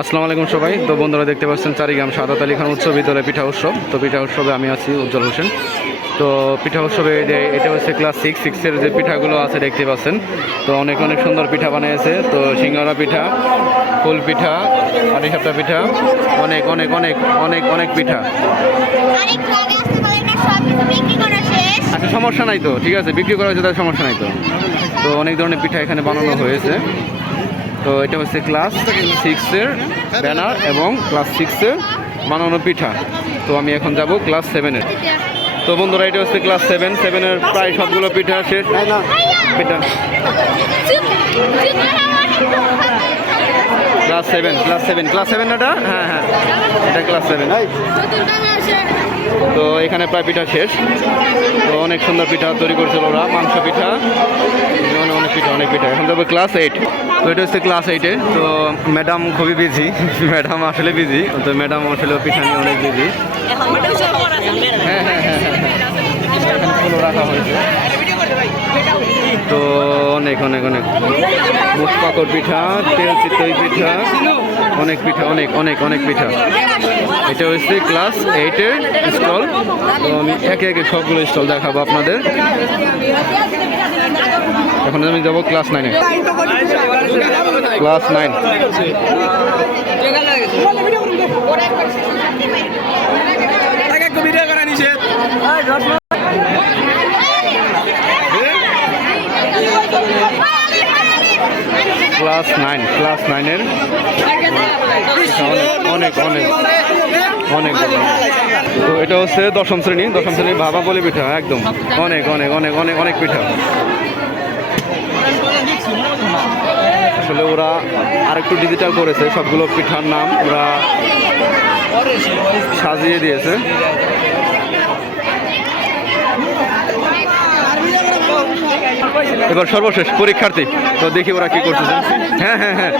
আসসালামু আলাইকুম সবাই। তো বন্ধুরা দেখতে পাচ্ছেন চারিগ্রাম সাদাত আলী খান উৎসব বিদ্যালয় পিঠা উৎসব। তো পিঠা উৎসবে আমি আছি উজ্জ্বল হোসেন। তো পিঠা উৎসবে যে এটা হচ্ছে ক্লাস সিক্স সিক্সের যে পিঠাগুলো আছে দেখতে পাচ্ছেন। তো অনেক অনেক সুন্দর পিঠা বানিয়েছে। তো সিঙ্গারা পিঠা ফুল পিঠা আটিসাপটা পিঠা অনেক অনেক অনেক অনেক অনেক পিঠা। আচ্ছা সমস্যা নাই তো ঠিক আছে বিক্রি করা হয়েছে তার সমস্যা নাই তো। তো অনেক ধরনের পিঠা এখানে বানানো হয়েছে। তো এটা হচ্ছে ক্লাস সিক্সের ব্যানার এবং ক্লাস সিক্সের বানানো পিঠা। তো আমি এখন যাব ক্লাস সেভেনের তো বন্ধুরা, এটা হচ্ছে ক্লাস সেভেন সেভেনের প্রায় সবগুলো পিঠা শেষ। পিঠা। Class seven class seven class seven এটা? হ্যাঁ হ্যাঁ। এটা ক্লাস সেভেন তো এখানে প্রায় পিঠা শেষ। তো অনেক সুন্দর পিঠা তৈরি করছিল ওরা। মাংস পিঠা। পিঠা এখন যাব ক্লাস এইট তো এটা হচ্ছে ক্লাস এইটে তো ম্যাডাম খুবই বিজি ম্যাডাম আসলে বিজি তো ম্যাডাম আসলে পিঠা নিয়ে অনেক বিজি হ্যাঁ হ্যাঁ হ্যাঁ রাখা তো অনেক অনেক অনেক। মুখ পাকড় পিঠা, তেল চিতই পিঠা, অনেক পিঠা, অনেক অনেক অনেক পিঠা। এটা হচ্ছে ক্লাস এইটের স্টল তো আমি একে একে সবগুলো স্টল দেখাবো আপনাদের। এখন আমি যাব ক্লাস নাইনে class nine class nine class নাইনের অনেক অনেক অনেক তো এটা হচ্ছে দশম শ্রেণি। দশম শ্রেণির ভাবা বলি পিঠা, একদম। অনেক অনেক অনেক অনেক অনেক পিঠা। আসলে ওরা আরেকটু ডিজিটাল করেছে সবগুলো পিঠার নাম ওরা সাজিয়ে দিয়েছে। এবার সর্বশেষ পরীক্ষার্থী তো দেখি ওরা কি করতেছে। হ্যাঁ হ্যাঁ হ্যাঁ।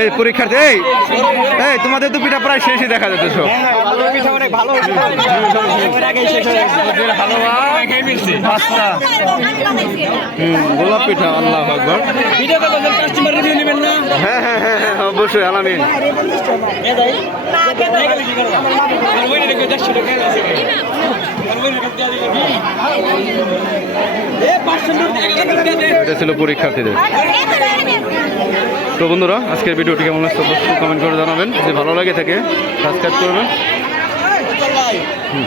এই পরীক্ষার্থী এই এই তোমাদের তো পিঠা প্রায় শেষই দেখা যাচ্ছে হুম গোলাপ পিঠা আল্লাহ আকবর। হ্যাঁ হ্যাঁ হ্যাঁ হ্যাঁ অবশ্যই আলামিন। এটা ছিল পরীক্ষার্থীদের। তো বন্ধুরা আজকের ভিডিওটি কেমন লাগছে অবশ্যই কমেন্ট করে জানাবেন। যদি ভালো লাগে থাকে সাবস্ক্রাইব করবেন। হুম।